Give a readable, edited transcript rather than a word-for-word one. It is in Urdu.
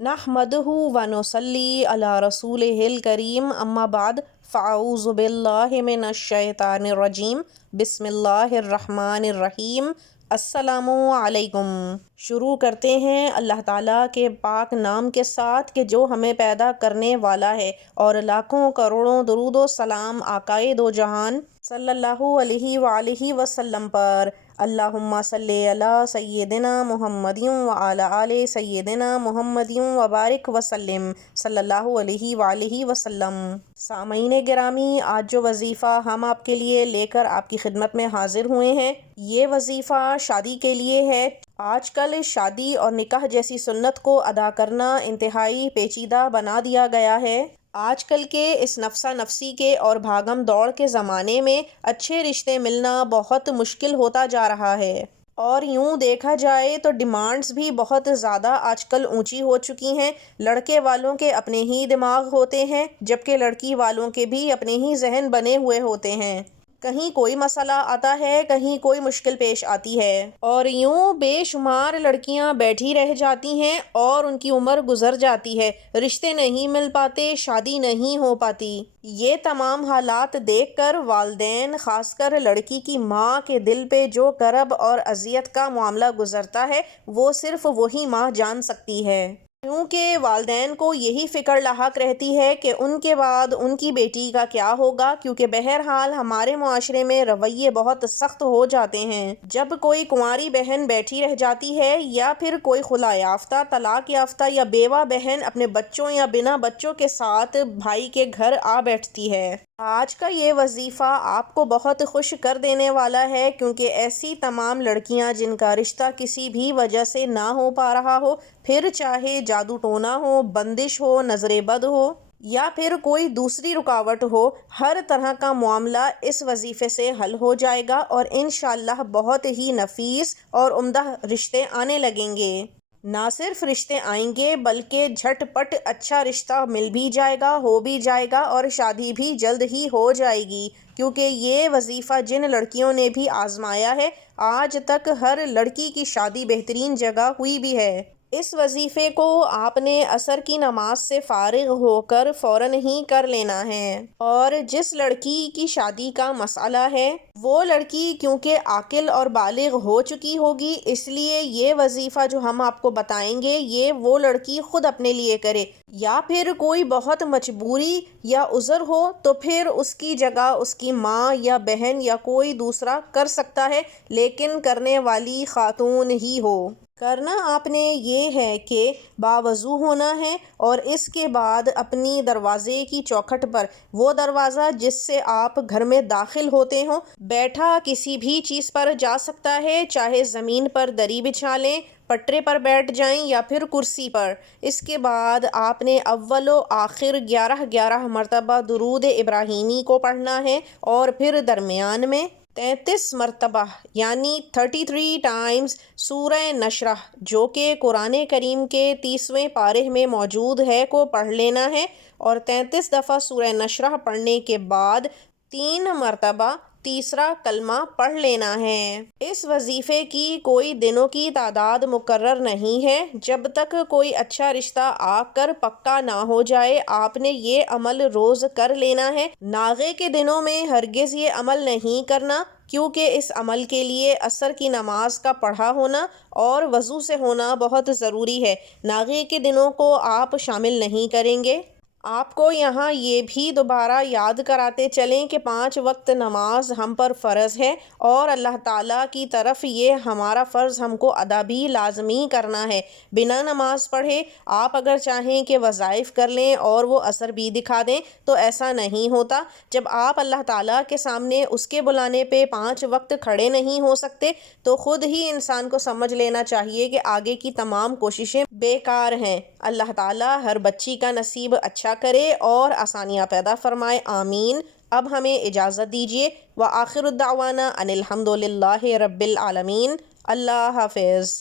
نحمدہ و نصلی علی رسولہ الکریم اما بعد فاعوذ باللہ من الشیطان الرجیم بسم اللہ الرحمن الرحیم السلام علیکم۔ شروع کرتے ہیں اللہ تعالیٰ کے پاک نام کے ساتھ کہ جو ہمیں پیدا کرنے والا ہے، اور لاکھوں کروڑوں درود و سلام آقائے دو جہان صلی اللہ علیہ وآلہ وسلم پر۔ اللہم صلی علی سیدنا محمد وعلی آل سیدنا محمد وبارک وسلم صلی اللہ علیہ وآلہ وسلم۔ سامعین گرامی، آج جو وظیفہ ہم آپ کے لیے لے کر آپ کی خدمت میں حاضر ہوئے ہیں، یہ وظیفہ شادی کے لیے ہے۔ آج کل شادی اور نکاح جیسی سنت کو ادا کرنا انتہائی پیچیدہ بنا دیا گیا ہے۔ آج کل کے اس نفسا نفسی کے اور بھاگم دوڑ کے زمانے میں اچھے رشتے ملنا بہت مشکل ہوتا جا رہا ہے، اور یوں دیکھا جائے تو ڈیمانڈز بھی بہت زیادہ آج کل اونچی ہو چکی ہیں۔ لڑکے والوں کے اپنے ہی دماغ ہوتے ہیں، جبکہ لڑکی والوں کے بھی اپنے ہی ذہن بنے ہوئے ہوتے ہیں۔ کہیں کوئی مسئلہ آتا ہے، کہیں کوئی مشکل پیش آتی ہے، اور یوں بے شمار لڑکیاں بیٹھی رہ جاتی ہیں اور ان کی عمر گزر جاتی ہے، رشتے نہیں مل پاتے، شادی نہیں ہو پاتی۔ یہ تمام حالات دیکھ کر والدین، خاص کر لڑکی کی ماں کے دل پہ جو کرب اور اذیت کا معاملہ گزرتا ہے، وہ صرف وہی ماں جان سکتی ہے۔ کیونکہ والدین کو یہی فکر لاحق رہتی ہے کہ ان کے بعد ان کی بیٹی کا کیا ہوگا، کیونکہ بہرحال ہمارے معاشرے میں رویے بہت سخت ہو جاتے ہیں۔ جب کوئی کنواری بہن بیٹھی رہ جاتی ہے، یا پھر کوئی خلا یافتہ، طلاق یافتہ یا بیوہ بہن اپنے بچوں یا بنا بچوں کے ساتھ بھائی کے گھر آ بیٹھتی ہے۔ آج کا یہ وظیفہ آپ کو بہت خوش کر دینے والا ہے، کیونکہ ایسی تمام لڑکیاں جن کا رشتہ کسی بھی وجہ سے نہ ہو پا رہا ہو، پھر چاہے جادو ٹونا ہو، بندش ہو، نظر بد ہو، یا پھر کوئی دوسری رکاوٹ ہو، ہر طرح کا معاملہ اس وظیفے سے حل ہو جائے گا، اور انشاءاللہ بہت ہی نفیس اور عمدہ رشتے آنے لگیں گے۔ نہ صرف رشتے آئیں گے، بلکہ جھٹ پٹ اچھا رشتہ مل بھی جائے گا، ہو بھی جائے گا، اور شادی بھی جلد ہی ہو جائے گی۔ کیونکہ یہ وظیفہ جن لڑکیوں نے بھی آزمایا ہے، آج تک ہر لڑکی کی شادی بہترین جگہ ہوئی بھی ہے۔ اس وظیفے کو آپ نے عصر کی نماز سے فارغ ہو کر فوراً ہی کر لینا ہے، اور جس لڑکی کی شادی کا مسئلہ ہے، وہ لڑکی کیونکہ عاقل اور بالغ ہو چکی ہوگی، اس لیے یہ وظیفہ جو ہم آپ کو بتائیں گے، یہ وہ لڑکی خود اپنے لیے کرے، یا پھر کوئی بہت مجبوری یا عذر ہو تو پھر اس کی جگہ اس کی ماں یا بہن یا کوئی دوسرا کر سکتا ہے، لیکن کرنے والی خاتون ہی ہو۔ کرنا آپ نے یہ ہے کہ باوضو ہونا ہے، اور اس کے بعد اپنی دروازے کی چوکھٹ پر، وہ دروازہ جس سے آپ گھر میں داخل ہوتے ہوں، بیٹھا کسی بھی چیز پر جا سکتا ہے، چاہے زمین پر دری بچھا لیں، پٹرے پر بیٹھ جائیں، یا پھر کرسی پر۔ اس کے بعد آپ نے اول و آخر 11 مرتبہ درود ابراہیمی کو پڑھنا ہے، اور پھر درمیان میں 33 مرتبہ یعنی 33 ٹائمز سورہ نشرہ، جو کہ قرآن کریم کے 30ویں پارے میں موجود ہے، کو پڑھ لینا ہے، اور 33 دفعہ سورہ نشرہ پڑھنے کے بعد 3 مرتبہ تیسرا کلمہ پڑھ لینا ہے۔ اس وظیفے کی کوئی دنوں کی تعداد مقرر نہیں ہے، جب تک کوئی اچھا رشتہ آ کر پکا نہ ہو جائے آپ نے یہ عمل روز کر لینا ہے۔ ناغے کے دنوں میں ہرگز یہ عمل نہیں کرنا، کیونکہ اس عمل کے لیے عصر کی نماز کا پڑھا ہونا اور وضو سے ہونا بہت ضروری ہے۔ ناغے کے دنوں کو آپ شامل نہیں کریں گے۔ آپ کو یہاں یہ بھی دوبارہ یاد کراتے چلیں کہ 5 وقت نماز ہم پر فرض ہے، اور اللہ تعالیٰ کی طرف یہ ہمارا فرض ہم کو ادا بھی لازمی کرنا ہے۔ بنا نماز پڑھے آپ اگر چاہیں کہ وظائف کر لیں اور وہ اثر بھی دکھا دیں، تو ایسا نہیں ہوتا۔ جب آپ اللہ تعالیٰ کے سامنے اس کے بلانے پہ 5 وقت کھڑے نہیں ہو سکتے، تو خود ہی انسان کو سمجھ لینا چاہیے کہ آگے کی تمام کوششیں بیکار ہیں۔ اللہ تعالیٰ ہر بچی کا نصیب اچھا کرے اور آسانیاں پیدا فرمائے، آمین۔ اب ہمیں اجازت دیجیے، وآخر الدعوانا ان الحمد للہ رب العالمین۔ اللہ حافظ۔